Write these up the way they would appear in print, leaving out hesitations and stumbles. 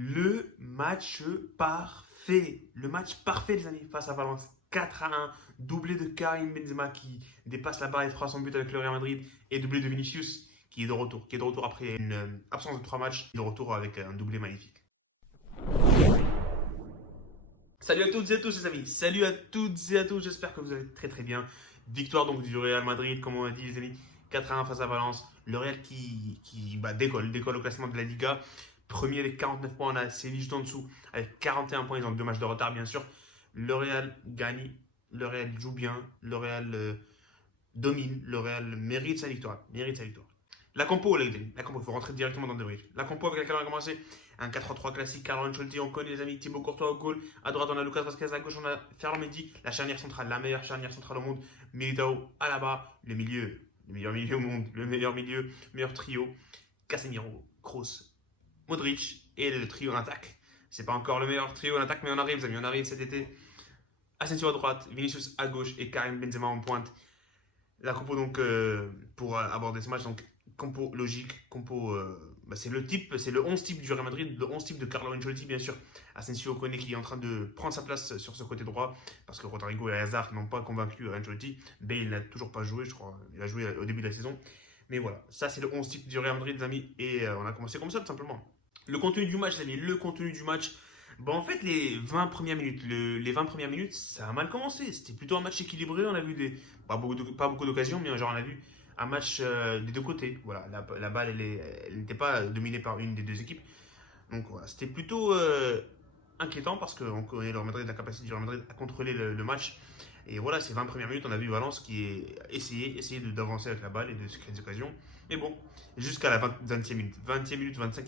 le match parfait. Le match parfait, les amis, face à Valence. 4-1, doublé de Karim Benzema qui dépasse la barre des 300 buts avec le Real Madrid et doublé de Vinicius qui est de retour. Qui est de retour après une absence de 3 matchs. De retour avec un doublé magnifique. Salut à toutes et à tous les amis, salut à toutes et à tous, j'espère que vous allez très très bien. Victoire donc du Real Madrid, comme on a dit les amis, 4-1 face à Valence. Le Real qui décolle au classement de la Liga. Premier avec 49 points, on a Séville juste en dessous avec 41 points, ils ont 2 matchs de retard bien sûr. Le Real gagne, le Real joue bien, le Real domine, le Real mérite sa victoire, La compo, là, la compo, il faut rentrer directement dans le débrief. La compo avec laquelle on a commencé, un 4-3-3 classique, Carlo Ancelotti, on connaît les amis, Thibaut Courtois au goal, à droite on a Lucas Vazquez, à gauche on a Ferland Mendy, la charnière centrale, la meilleure charnière centrale au monde, Militao à la barre, le meilleur milieu au monde, meilleur trio, Casemiro, Kroos, Modric et le trio en attaque. C'est pas encore le meilleur trio en attaque, mais on arrive les amis, on arrive cet été. Asensio à droite, Vinicius à gauche et Karim Benzema en pointe. La compo donc pour aborder ce match, donc compo logique, c'est le 11 type du Real Madrid, le 11 type de Carlo Ancelotti bien sûr. Asensio Koné qui est en train de prendre sa place sur ce côté droit parce que Rodrigo et Hazard n'ont pas convaincu Ancelotti. Bale n'a toujours pas joué, je crois, il a joué au début de la saison. Mais voilà, ça c'est le 11 type du Real Madrid les amis et on a commencé comme ça tout simplement. Le contenu du match, bon, en fait, les 20 premières minutes, ça a mal commencé. C'était plutôt un match équilibré. On a vu pas beaucoup d'occasions, mais genre on a vu un match des deux côtés. Voilà, la balle, elle n'était pas dominée par une des deux équipes. Donc voilà, c'était plutôt inquiétant parce qu'on connaît le Real Madrid, la capacité du Real Madrid à contrôler le match. Et voilà, ces 20 premières minutes, on a vu Valence qui a essayé d'avancer avec la balle et de se créer des occasions. Mais bon, jusqu'à la 20e minute, 25e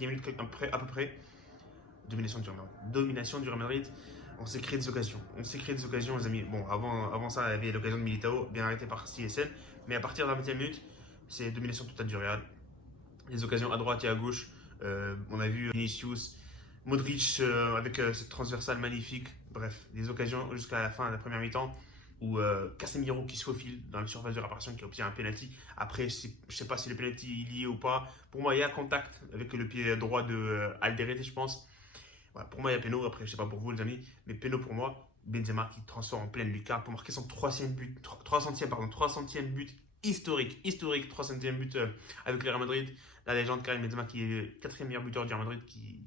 minute à peu près, domination du Real Madrid. On s'est créé des occasions. Les amis. Bon, avant ça, il y avait l'occasion de Militao, bien arrêté par CSN. Mais à partir de la 20e minute, c'est domination totale du Real. Les occasions à droite et à gauche. On a vu Vinicius, Modric avec cette transversale magnifique. Bref, des occasions jusqu'à la fin de la première mi-temps où Casemiro qui se faufile dans la surface de réparation qui obtient un penalty. Après, je ne sais pas si le penalty est lié ou pas. Pour moi, il y a contact avec le pied droit de Alderete, je pense. Voilà, pour moi, il y a péno. Après, je ne sais pas pour vous, les amis, mais péno pour moi. Benzema qui transforme en pleine lucarne pour marquer son 300e but historique, 300e but avec le Real Madrid. La légende Karim Benzema qui est le 4e meilleur buteur du Real Madrid, qui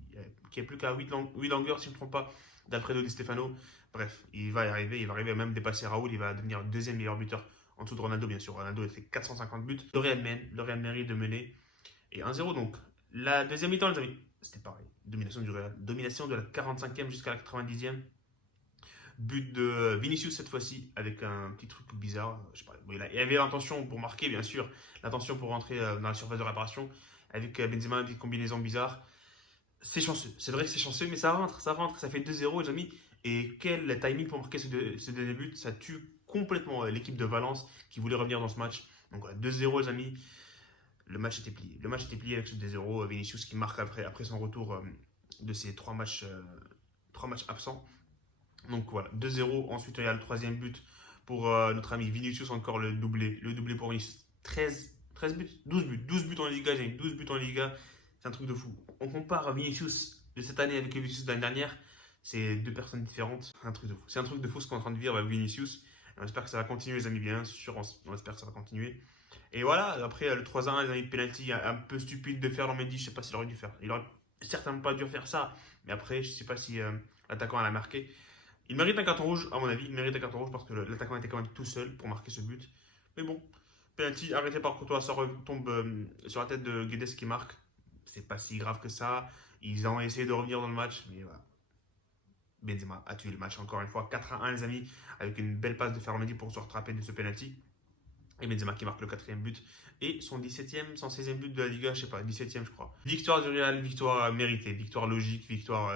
est plus qu'à 8 longueurs, si je ne me trompe pas, d'Alfredo Di Stefano. Bref, il va arriver à même dépasser Raoul, il va devenir le 2e meilleur buteur en dessous de Ronaldo, bien sûr. Ronaldo a fait 450 buts. Le Real mérite de mener. Et 1-0 donc. La deuxième mi-temps, les amis, c'était pareil. Domination du Real. Domination de la 45e jusqu'à la 90e. But de Vinicius cette fois-ci avec un petit truc bizarre. Je sais pas, il y avait l'intention pour marquer, bien sûr. L'intention pour rentrer dans la surface de réparation. Avec Benzema, une petite combinaison bizarre. C'est chanceux. C'est vrai que c'est chanceux, mais ça rentre. Ça fait 2-0, les amis. Et quel timing pour marquer ce deuxième but. Ça tue complètement l'équipe de Valence qui voulait revenir dans ce match. Donc voilà, 2-0, les amis. Le match était plié avec ce 2-0. Vinicius qui marque après son retour de ses 3 matchs absents. Donc voilà, 2-0. Ensuite, il y a le 3e but pour notre ami Vinicius, encore le doublé. Le doublé pour Vinicius. 13 buts, 12 buts en Liga, j'ai 12 buts en Liga. C'est un truc de fou. On compare Vinicius de cette année avec le Vinicius de l'année dernière. C'est deux personnes différentes. Un truc de fou. C'est un truc de fou ce qu'on est en train de vivre avec Vinicius. On espère que ça va continuer, les amis, bien sûr. On espère que ça va continuer. Et voilà, après le 3-1, les amis, penalty un peu stupide de Ferland Mendy. Je ne sais pas s'il aurait dû faire. Il aurait certainement pas dû faire ça. Mais après, je ne sais pas si l'attaquant l'a marqué. Il mérite un carton rouge, à mon avis. Il mérite un carton rouge parce que l'attaquant était quand même tout seul pour marquer ce but. Mais bon, penalty arrêté par Courtois, ça retombe sur la tête de Guedes qui marque. C'est pas si grave que ça. Ils ont essayé de revenir dans le match, mais voilà. Benzema a tué le match encore une fois. 4-1, les amis, avec une belle passe de Ferland Mendy pour se rattraper de ce penalty. Et Benzema qui marque le 4e but. Et son 17e, son 16e but de la Liga, je sais pas, 17e je crois. Victoire du Real, victoire méritée, victoire logique, victoire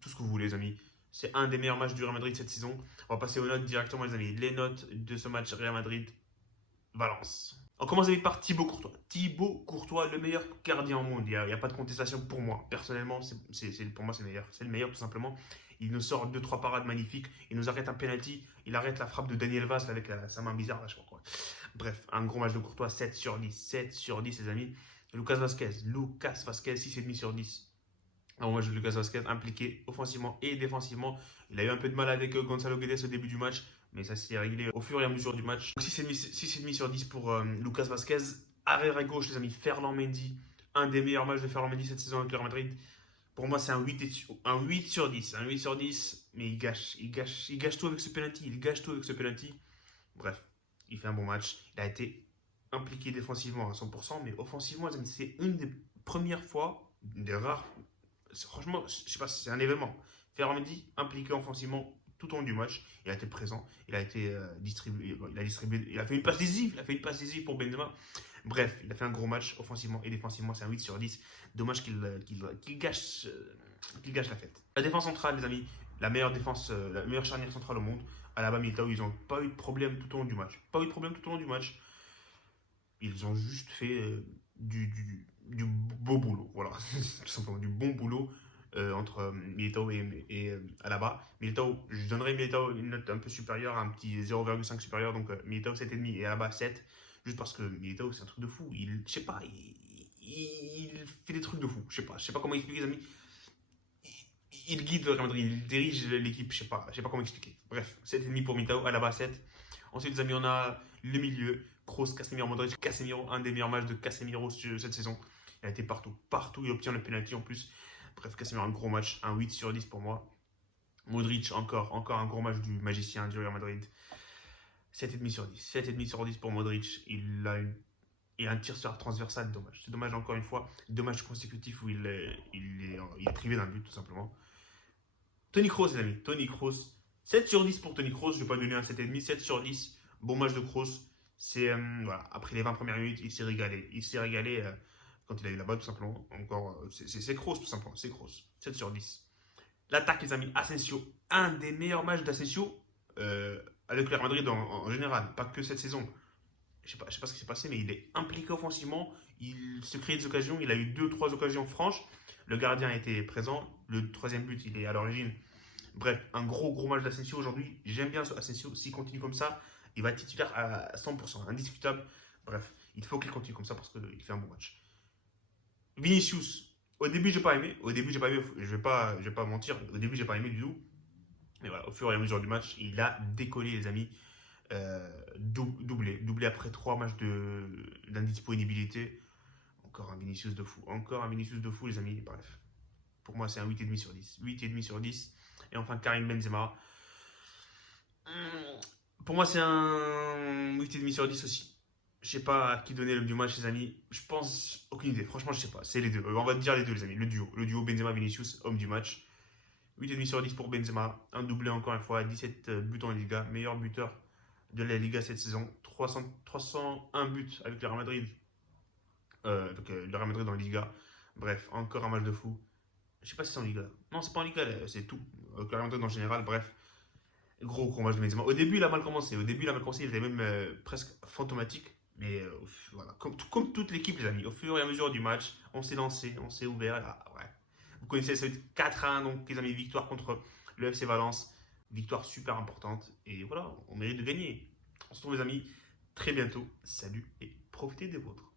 tout ce que vous voulez, les amis. C'est un des meilleurs matchs du Real Madrid cette saison. On va passer aux notes directement, les amis. Les notes de ce match Real Madrid-Valence. On commence avec par Thibaut Courtois. Thibaut Courtois, le meilleur gardien au monde. Il n'y a pas de contestation pour moi. Personnellement, pour moi, c'est le meilleur. C'est le meilleur, tout simplement. Il nous sort 2-3 parades magnifiques. Il nous arrête un penalty. Il arrête la frappe de Daniel Vaz avec sa main bizarre. Là, je crois. Bref, un gros match de Courtois. 7 sur 10. 7 sur 10, les amis. Lucas Vazquez, 6,5 sur 10. Alors moi, je Lucas Vasquez impliqué offensivement et défensivement. Il a eu un peu de mal avec Gonzalo Guedes au début du match, mais ça s'est réglé au fur et à mesure du match. 6,5 sur 10 pour Lucas Vasquez. Arrière à gauche, les amis, Ferland Mendy. Un des meilleurs matchs de Ferland Mendy cette saison avec le Real Madrid. Pour moi, c'est un 8 sur 10. Un 8 sur 10, mais il gâche tout avec ce penalty. Il gâche tout avec ce penalty. Bref, il fait un bon match. Il a été impliqué défensivement à 100%, mais offensivement, les amis, c'est une des premières fois, une des rares. Franchement, je sais pas, c'est un événement. Ferrandi impliqué offensivement tout au long du match. Il a été présent, il a été distribué, il a fait une passe décisive, pour Benzema. Bref, il a fait un gros match offensivement et défensivement, c'est un 8 sur 10. Dommage qu'il gâche, la fête. La défense centrale, les amis, la meilleure défense, la meilleure charnière centrale au monde. Alaba, Militao, ils n'ont pas eu de problème tout au long du match. Ils ont juste fait du beau boulot. Voilà, tout simplement du bon boulot entre Militao et Alaba. Militao, je donnerais Militao une note un peu supérieure, un petit 0,5 supérieur. Donc Militao 7,5 et Alaba 7. Juste parce que Militao, c'est un truc de fou. Je sais pas, il fait des trucs de fou. Je sais pas comment expliquer, les amis. Il guide le Real Madrid, il dirige l'équipe, je sais pas comment expliquer. Bref, 7,5 pour Militao, Alaba 7. Ensuite, les amis, on a le milieu. Kroos, Casemiro, Modric. Casemiro, un des meilleurs matchs de Casemiro cette saison. Il a été partout. Il obtient le penalty en plus. Bref, Casemiro, un gros match. Un 8 sur 10 pour moi. Modric, encore un gros match du magicien du Real Madrid. 7,5 sur 10. 7,5 sur 10 pour Modric. Il a un tir sur la transversale, dommage. C'est dommage encore une fois. 2 matchs consécutifs où il est privé d'un but, tout simplement. Toni Kroos, les amis. Toni Kroos. 7 sur 10 pour Toni Kroos. Je ne vais pas donner un 7,5. 7 sur 10. Bon match de Kroos. C'est voilà, après les 20 premières minutes, il s'est régalé. Quand il a eu la balle, tout simplement. Encore, c'est Kroos, tout simplement. C'est Kroos. 7 sur 10. L'attaque, les amis. Asensio. Un des meilleurs matchs d'Asensio avec le Real Madrid en général. Pas que cette saison. Je sais pas ce qui s'est passé, mais il est impliqué offensivement. Il se crée des occasions. Il a eu 2-3 occasions franches. Le gardien était présent. Le troisième but, il est à l'origine. Bref, un gros match d'Asensio aujourd'hui. J'aime bien Asensio. S'il continue comme ça, il va être titulaire à 100%, indiscutable. Bref, il faut qu'il continue comme ça parce qu'il fait un bon match. Vinicius, au début, j'ai pas aimé. Je vais pas mentir. Au début, j'ai pas aimé du tout. Mais voilà, au fur et à mesure du match, il a décollé, les amis. Doublé après 3 matchs d'indisponibilité. Encore un Vinicius de fou, les amis. Bref, pour moi, c'est un 8,5 sur 10. 8,5 sur 10. Et enfin, Karim Benzema. Pour moi, c'est un 8,5 sur 10 aussi. Je sais pas à qui donner l'homme du match, les amis. Je pense, aucune idée. Franchement, je sais pas. C'est les deux. On va dire les deux, les amis. Le duo Benzema-Vinicius, homme du match. 8,5 sur 10 pour Benzema. Un doublé encore une fois. 17 buts en Liga. Meilleur buteur de la Liga cette saison. 301 buts avec le Real Madrid. Le Real Madrid en Liga. Bref, encore un match de fou. Je sais pas si c'est en Liga. Non, c'est pas en Liga, c'est tout. Avec le Real Madrid en général, bref. Gros match de Benzema. Au début, il a mal commencé. Il était même presque fantomatique. Mais voilà, comme toute l'équipe, les amis, au fur et à mesure du match, on s'est lancé, on s'est ouvert. Là, ouais. Vous connaissez, ça va être 4-1, donc les amis, victoire contre le FC Valence. Victoire super importante. Et voilà, on mérite de gagner. On se retrouve, les amis, très bientôt. Salut et profitez des vôtres.